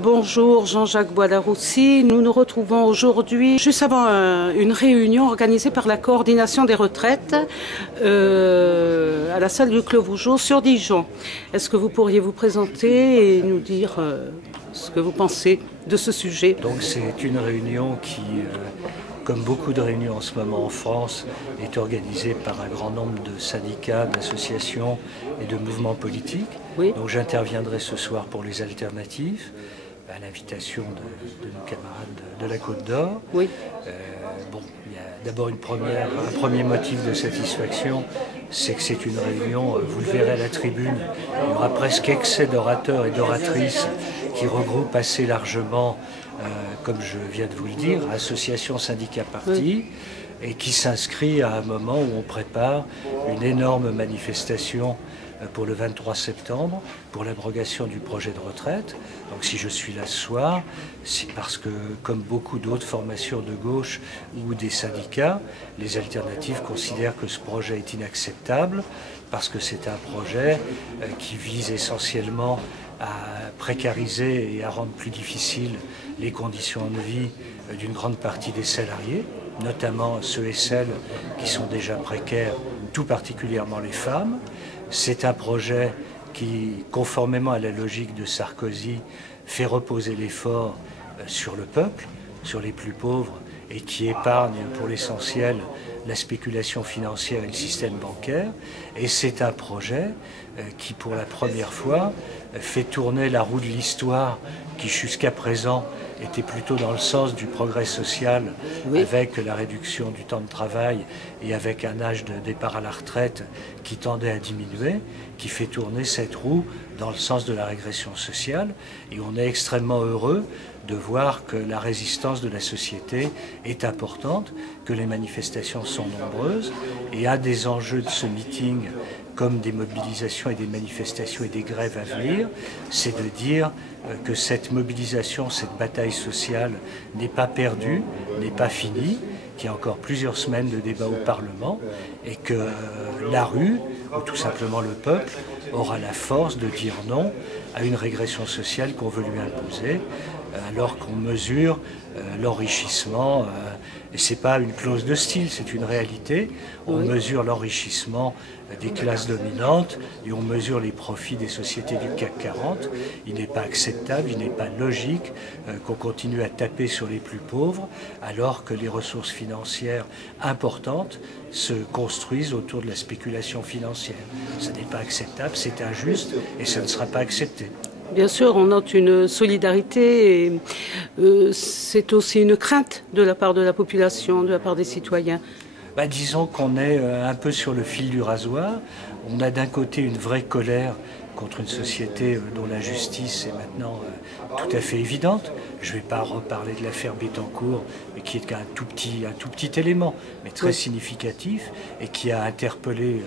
Bonjour Jean-Jacques Bois-Laroussi. Nous nous retrouvons aujourd'hui juste avant une réunion organisée par la coordination des retraites à la salle du Clos Vougeot sur Dijon. Est-ce que vous pourriez vous présenter et nous dire ce que vous pensez de ce sujet? Donc c'est une réunion qui, comme beaucoup de réunions en ce moment en France, est organisée par un grand nombre de syndicats, d'associations et de mouvements politiques. Oui. Donc j'interviendrai ce soir pour les alternatives, à l'invitation de nos camarades de la Côte d'Or. Oui. Bon, il y a d'abord un premier motif de satisfaction, c'est que c'est une réunion, vous le verrez à la tribune, il y aura presque excès d'orateurs et d'oratrices qui regroupent assez largement, comme je viens de vous le dire, associations, syndicats, partis, et qui s'inscrit à un moment où on prépare une énorme manifestation pour le 23 septembre, pour l'abrogation du projet de retraite. Donc si je suis là ce soir, c'est parce que, comme beaucoup d'autres formations de gauche ou des syndicats, les alternatives considèrent que ce projet est inacceptable, parce que c'est un projet qui vise essentiellement à précariser et à rendre plus difficiles les conditions de vie d'une grande partie des salariés, notamment ceux et celles qui sont déjà précaires, tout particulièrement les femmes. C'est un projet qui, conformément à la logique de Sarkozy, fait reposer l'effort sur le peuple, sur les plus pauvres, et qui épargne pour l'essentiel la spéculation financière et le système bancaire. Et c'est un projet qui, pour la première fois, fait tourner la roue de l'histoire qui, jusqu'à présent, était plutôt dans le sens du progrès social, avec la réduction du temps de travail et avec un âge de départ à la retraite qui tendait à diminuer, qui fait tourner cette roue dans le sens de la régression sociale. Et on est extrêmement heureux de voir que la résistance de la société est importante, que les manifestations sont nombreuses. Et un des enjeux de ce meeting, comme des mobilisations et des manifestations et des grèves à venir, c'est de dire que cette mobilisation, cette bataille sociale n'est pas perdue, n'est pas finie, qu'il y a encore plusieurs semaines de débat au Parlement et que la rue, ou tout simplement le peuple, aura la force de dire non à une régression sociale qu'on veut lui imposer, alors qu'on mesure l'enrichissement, et ce n'est pas une clause de style, c'est une réalité, on mesure l'enrichissement des classes dominantes et on mesure les profits des sociétés du CAC 40. Il n'est pas acceptable, il n'est pas logique qu'on continue à taper sur les plus pauvres alors que les ressources financières importantes se construisent autour de la spéculation financière. Ce n'est pas acceptable, c'est injuste et ça ne sera pas accepté. Bien sûr, on note une solidarité et c'est aussi une crainte de la part de la population, de la part des citoyens. Disons qu'on est un peu sur le fil du rasoir. On a d'un côté une vraie colère contre une société dont la justice est maintenant tout à fait évidente. Je ne vais pas reparler de l'affaire Bettencourt, mais qui est un tout petit élément, mais très significatif, et qui a interpellé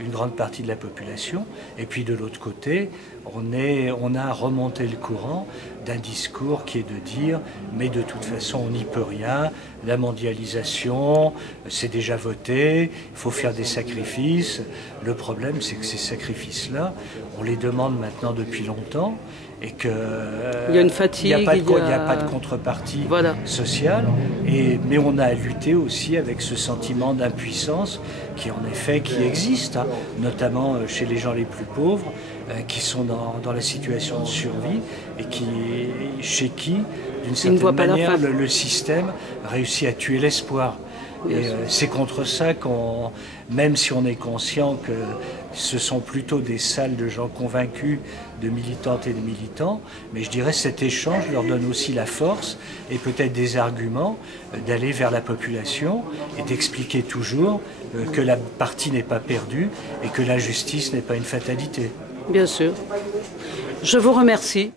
une grande partie de la population. Et puis de l'autre côté, on a remonté le courant d'un discours qui est de dire « mais de toute façon on n'y peut rien, la mondialisation, c'est déjà voté, il faut faire des sacrifices ». Le problème, c'est que ces sacrifices-là, on les demande maintenant depuis longtemps et qu'il y a une fatigue, il n'y a pas de contrepartie sociale, mais on a à lutter aussi avec ce sentiment d'impuissance qui existe, notamment chez les gens les plus pauvres, qui sont dans la situation de survie et chez qui, d'une certaine manière, le système réussit à tuer l'espoir. Et c'est contre ça même si on est conscient que ce sont plutôt des salles de gens convaincus, de militantes et de militants, mais je dirais que cet échange leur donne aussi la force et peut-être des arguments d'aller vers la population et d'expliquer toujours que la partie n'est pas perdue et que l'injustice n'est pas une fatalité. Bien sûr. Je vous remercie.